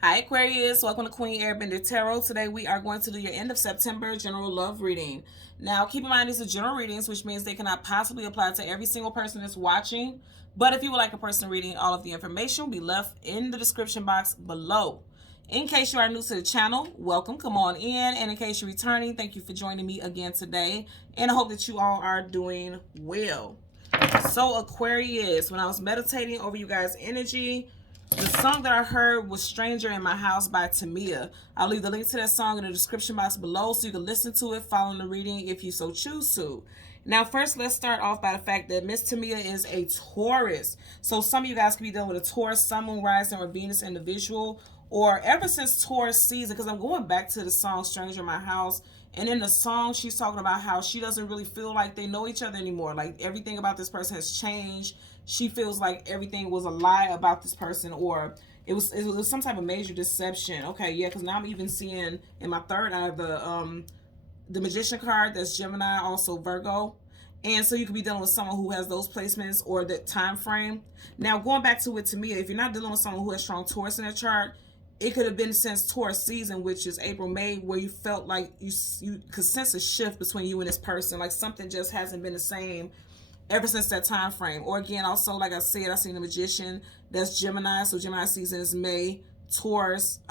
Hi Aquarius, welcome to Queen Airbender Tarot. Today we are going to do your end of September general love reading. Now keep in mind these are general readings, which means they cannot possibly apply to every single person that's watching. But if you would like a personal reading, all of the information will be left in the description box below. In case you are new to the channel, welcome, come on in. And in case you're returning, thank you for joining me again today. And I hope that you all are doing well. So Aquarius, when I was meditating over you guys' energy, the song that I heard was Stranger in My House by Tamia. I'll leave the link to that song in the description box below so you can listen to it following the reading if you so choose to. Now, first, let's start off by the fact that Miss Tamia is a Taurus. So some of you guys could be dealing with a Taurus, Sun, Moon, Rising, or Venus individual, or ever since Taurus season, because I'm going back to the song Stranger in My House. And in the song, she's talking about how she doesn't really feel like they know each other anymore. Like everything about this person has changed. She feels like everything was a lie about this person, or it was some type of major deception. Okay, yeah, because now I'm even seeing in my third eye the Magician card. That's Gemini, also Virgo. And so you could be dealing with someone who has those placements or that time frame. Now, going back to it, to me, if you're not dealing with someone who has strong Taurus in their chart, it could have been since Taurus season, which is April, May, where you felt like you could sense a shift between you and this person. Like something just hasn't been the same ever since that time frame. Or again, also, like I said, I seen the Magician. That's Gemini. So Gemini season is May.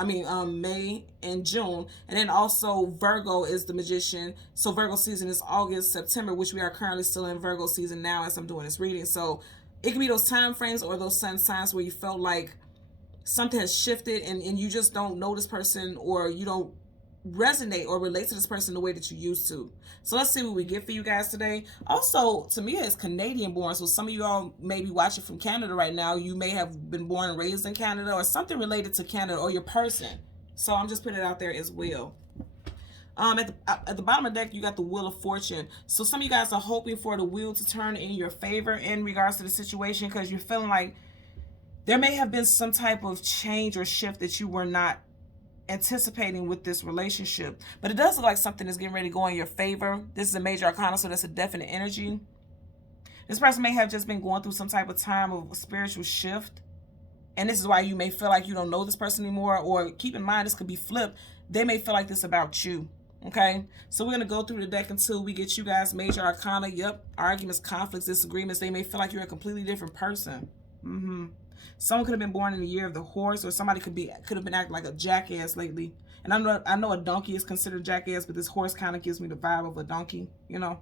May and June. And then also Virgo is the Magician. So Virgo season is August, September, which we are currently still in Virgo season now as I'm doing this reading. So it can be those time frames or those sun signs where you felt like something has shifted and you just don't know this person, or you don't resonate or relate to this person the way that you used to. So let's see what we get for you guys today. Also, Tamia is Canadian born, so some of you all may be watching from Canada right now. You may have been born and raised in Canada or something related to Canada or your person. So I'm just putting it out there as well. At the bottom of the deck, you got the Wheel of Fortune. So some of you guys are hoping for the wheel to turn in your favor in regards to the situation, because you're feeling like there may have been some type of change or shift that you were not anticipating with this relationship. But it does look like something is getting ready to go in your favor. This is a major arcana, so that's a definite energy. This person may have just been going through some type of time of spiritual shift. And this is why you may feel like you don't know this person anymore. Or keep in mind, this could be flipped. They may feel like this about you. Okay, so we're going to go through the deck until we get you guys major arcana. Yep, arguments, conflicts, disagreements. They may feel like you're a completely different person. Someone could have been born in the year of the horse, or somebody could have been acting like a jackass lately. And I know a donkey is considered jackass, but this horse kind of gives me the vibe of a donkey, you know.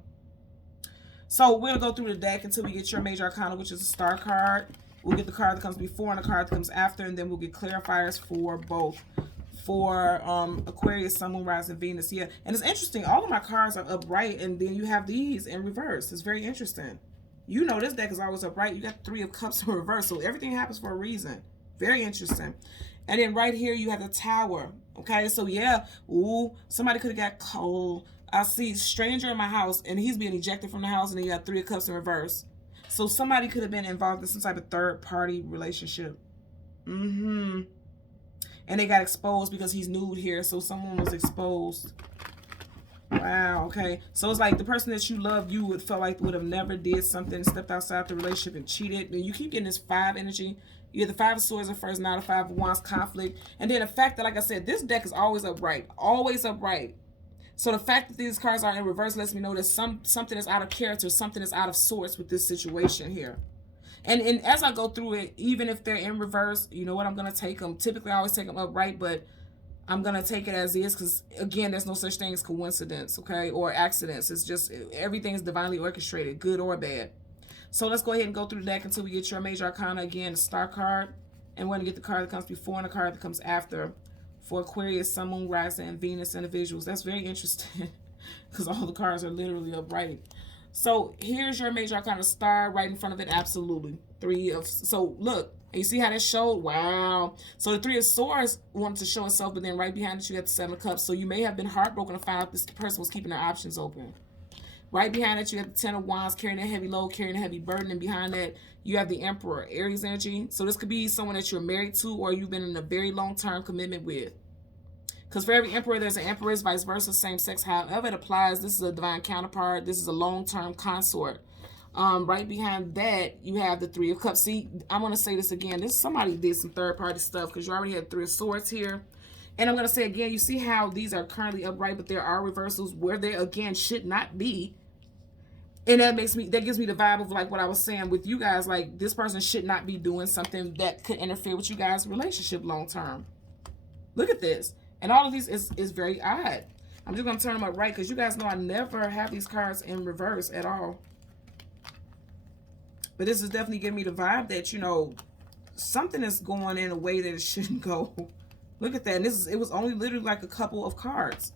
So we're gonna go through the deck until we get your major arcana, which is a star card. We'll get the card that comes before and the card that comes after, and then we'll get clarifiers for both. For Aquarius, Sun, Moon, Rising, Venus. Yeah, and it's interesting. All of my cards are upright, and then you have these in reverse. It's very interesting. You know this deck is always upright. You got 3 of Cups in reverse, so everything happens for a reason. Very interesting. And then right here you have the Tower. Okay, so yeah, ooh, somebody could have got cold. I see Stranger in My House, and he's being ejected from the house, and then you got 3 of Cups in reverse. So somebody could have been involved in some type of third-party relationship. And they got exposed because he's nude here, so someone was exposed. Wow, okay. So it's like the person that you love, you would feel like would have never did something, stepped outside the relationship and cheated. And you keep getting this 5 energy. You get the 5 of Swords in first, now the 5 of Wands, conflict. And then the fact that, like I said, this deck is always upright. Always upright. So the fact that these cards are in reverse lets me know that something is out of character, something is out of sorts with this situation here. And as I go through it, even if they're in reverse, you know what, I'm going to take them. Typically, I always take them upright, but I'm going to take it as is because, again, there's no such thing as coincidence, okay, or accidents. It's just everything is divinely orchestrated, good or bad. So let's go ahead and go through the deck until we get your major arcana. Again, the star card. And we're going to get the card that comes before and the card that comes after for Aquarius, Sun, Moon, Rising, and Venus individuals. That's very interesting because all the cards are literally upright. So here's your major arcana star right in front of it. Absolutely. 3 of... So look. And you see how that showed? Wow. So the 3 of Swords wanted to show itself, but then right behind it, you got the 7 of Cups. So you may have been heartbroken to find out this person was keeping their options open. Right behind it, you have the 10 of Wands, carrying a heavy load, carrying a heavy burden. And behind that, you have the Emperor, Aries energy. So this could be someone that you're married to or you've been in a very long-term commitment with. Because for every Emperor, there's an Empress, vice versa, same sex. However it applies, this is a divine counterpart. This is a long-term consort. Right behind that, you have the Three of Cups. See, I'm going to say this again. This somebody did some third-party stuff because you already had Three of Swords here. And I'm going to say again, you see how these are currently upright, but there are reversals where they, again, should not be. And that gives me the vibe of like what I was saying with you guys. Like, this person should not be doing something that could interfere with you guys' relationship long-term. Look at this. And all of these is very odd. I'm just going to turn them up right because you guys know I never have these cards in reverse at all. But this is definitely giving me the vibe that, you know, something is going in a way that it shouldn't go. Look at that. And it was only literally like a couple of cards.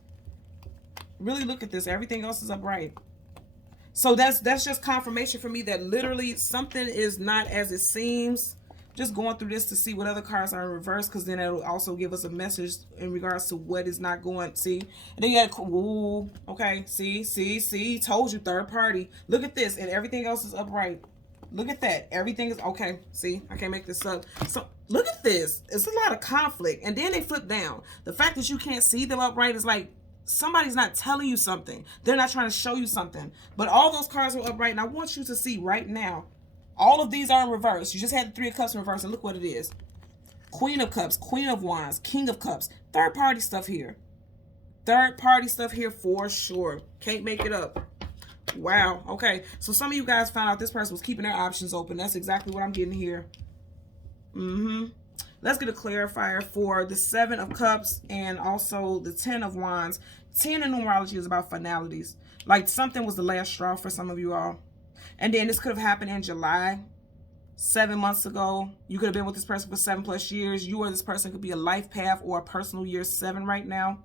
Really look at this. Everything else is upright. So that's just confirmation for me that literally something is not as it seems. Just going through this to see what other cards are in reverse, because then it'll also give us a message in regards to what is not going. See, and then you got, ooh, okay, see, told you, third party. Look at this, and everything else is upright. Look at that, everything is okay. See, I can't make this up. So look at this. It's a lot of conflict, and then they flip down. The fact that you can't see them upright is like somebody's not telling you something. They're not trying to show you something. But all those cards are upright, and I want you to see right now. All of these are in reverse. You just had the Three of Cups in reverse, and look what it is. Queen of Cups, Queen of Wands, King of Cups. Third party stuff here. Third party stuff here for sure. Can't make it up. Wow. Okay. So some of you guys found out this person was keeping their options open. That's exactly what I'm getting here. Let's get a clarifier for the Seven of Cups and also the 10 of Wands. 10 in numerology is about finalities. Like something was the last straw for some of you all. And then this could have happened in July, 7 months ago. You could have been with this person for 7+ years. You or this person could be a life path or a personal year 7 right now.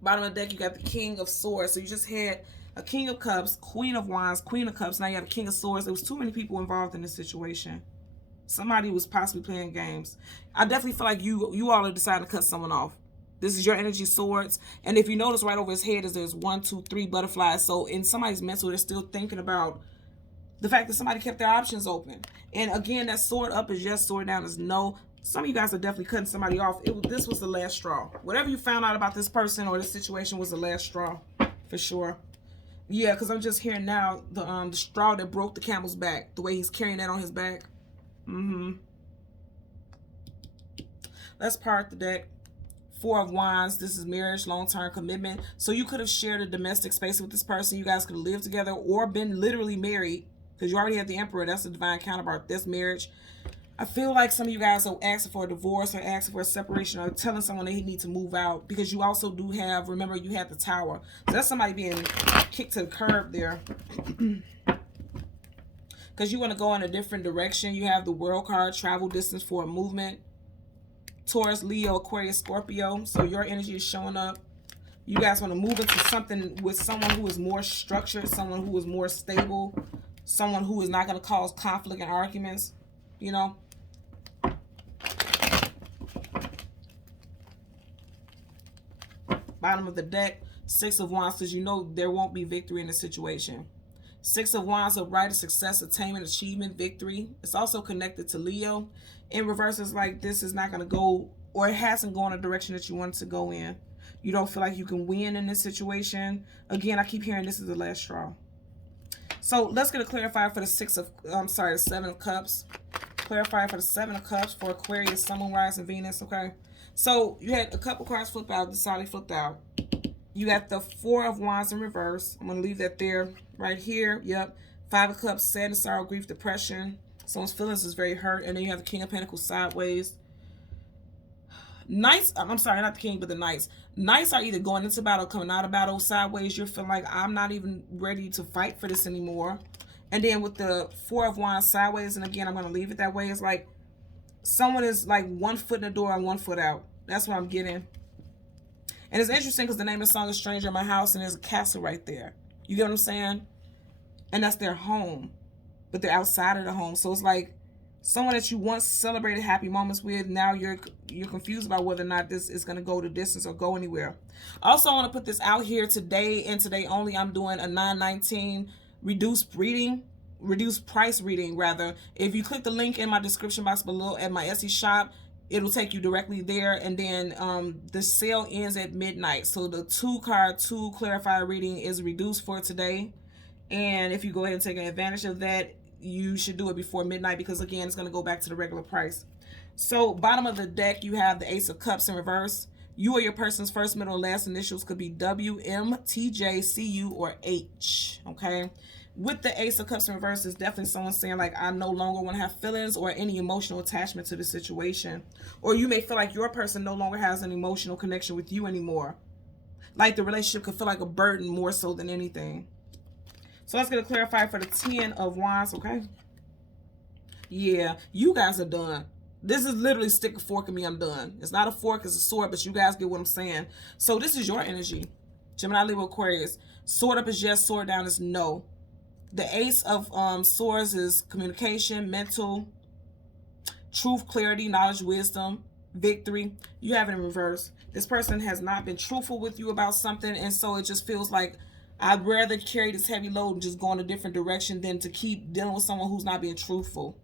Bottom of the deck, you got the King of Swords. So you just had a King of Cups, Queen of Wands, Queen of Cups. Now you have a King of Swords. There was too many people involved in this situation. Somebody was possibly playing games. I definitely feel like you all are deciding to cut someone off. This is your energy, swords. And if you notice right over his head is there's 1, 2, 3 butterflies. So in somebody's mental, they're still thinking about the fact that somebody kept their options open. And again, that sword up is yes, sword down is no. Some of you guys are definitely cutting somebody off. This was the last straw. Whatever you found out about this person or this situation was the last straw, for sure. Yeah, because I'm just hearing now the straw that broke the camel's back. The way he's carrying that on his back. Let's part the deck. 4 of Wands. This is marriage, long-term commitment. So you could have shared a domestic space with this person. You guys could have lived together or been literally married, because you already have the Emperor. That's the divine counterpart. That's marriage. I feel like some of you guys are asking for a divorce or asking for a separation or telling someone they need to move out, because you also do have, remember, you had the Tower. So that's somebody being kicked to the curb there. Because you want to go in a different direction. You have the World card, travel distance for a movement. Taurus, Leo, Aquarius, Scorpio. So your energy is showing up. You guys want to move into something with someone who is more structured, someone who is more stable, someone who is not going to cause conflict and arguments, you know. Bottom of the deck, 6 of Wands, because you know there won't be victory in the situation. 6 of Wands, upright, success, attainment, achievement, victory. It's also connected to Leo. In reverse, it's like this is not going to go, or it hasn't gone a direction that you want it to go in. You don't feel like you can win in this situation. Again, I keep hearing this is the last straw. So let's get a clarifier for the 7 of Cups. Clarifier for the 7 of Cups for Aquarius, Sun, Moon, Rise, and Venus. Okay. So you had a couple cards flip out, decided flipped out. You got the 4 of Wands in reverse. I'm going to leave that there, right here. Yep. 5 of Cups, sadness, sorrow, grief, depression. Someone's feelings is very hurt. And then you have the King of Pentacles sideways. Knights, I'm sorry, not the King, but the Knights. Knights are either going into battle, coming out of battle sideways. You're feeling like, I'm not even ready to fight for this anymore. And then with the 4 of Wands sideways, and again, I'm going to leave it that way. It's like someone is like 1 foot in the door and 1 foot out. That's what I'm getting. And it's interesting because the name of the song is Stranger in My House, and there's a castle right there. You get what I'm saying? And that's their home. But they're outside of the home. So it's like someone that you once celebrated happy moments with, now you're confused about whether or not this is going to go the distance or go anywhere. Also, I want to put this out here today and today only. I'm doing a 9/19 reduced price reading rather. If you click the link in my description box below at my Etsy shop, it'll take you directly there. And then the sale ends at midnight. So the 2 clarifier reading is reduced for today. And if you go ahead and take advantage of that, you should do it before midnight, because again, it's going to go back to the regular price. So bottom of the deck, you have the Ace of Cups in reverse. You or your person's first, middle, and last initials could be W, M, T, J, C, U, or H. Okay. With the Ace of Cups in reverse, is definitely someone saying like, I no longer want to have feelings or any emotional attachment to the situation. Or you may feel like your person no longer has an emotional connection with you anymore. Like the relationship could feel like a burden more so than anything. So let's get a clarify for the 10 of Wands, okay? Yeah, you guys are done. This is literally stick a fork in me, I'm done. It's not a fork, it's a sword, but you guys get what I'm saying. So this is your energy. Gemini, Libra, Aquarius. Sword up is yes, sword down is no. The Ace of Swords is communication, mental, truth, clarity, knowledge, wisdom, victory. You have it in reverse. This person has not been truthful with you about something, and so it just feels like I'd rather carry this heavy load and just go in a different direction than to keep dealing with someone who's not being truthful.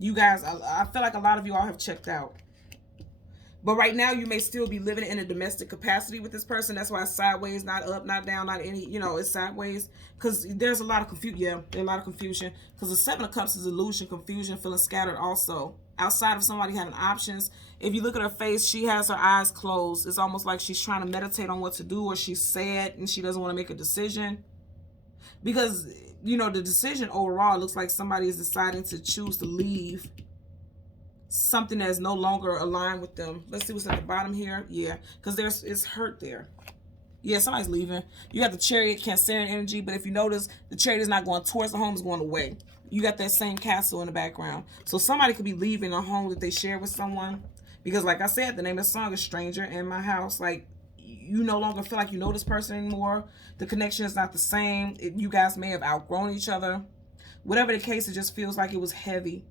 You guys, I feel like a lot of you all have checked out. But right now, you may still be living in a domestic capacity with this person. That's why it's sideways, not up, not down, not any, you know, it's sideways. Because there's a lot of confusion. Yeah, there's a lot of confusion. Because the 7 of Cups is illusion, confusion, feeling scattered also. Outside of somebody having options, if you look at her face, she has her eyes closed. It's almost like she's trying to meditate on what to do, or she's sad and she doesn't want to make a decision. Because, you know, the decision overall looks like somebody is deciding to choose to leave something that is no longer aligned with them. Let's see what's at the bottom here. Yeah, because it's hurt there. Yeah, somebody's leaving. You got the Chariot, Cancerian energy, but if you notice, the Chariot is not going towards the home, it's going away. You got that same castle in the background. So somebody could be leaving a home that they share with someone. Because like I said, the name of the song is Stranger in My House. Like, you no longer feel like you know this person anymore. The connection is not the same. You guys may have outgrown each other. Whatever the case, it just feels like it was heavy.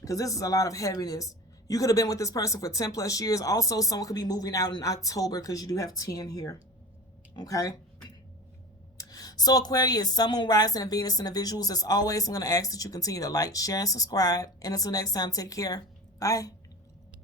Because this is a lot of heaviness. You could have been with this person for 10 plus years. Also, someone could be moving out in October, because you do have 10 here. Okay. So Aquarius, Sun, Moon, Rising, and Venus in the visuals. As always, I'm going to ask that you continue to like, share, and subscribe. And until next time, take care. Bye.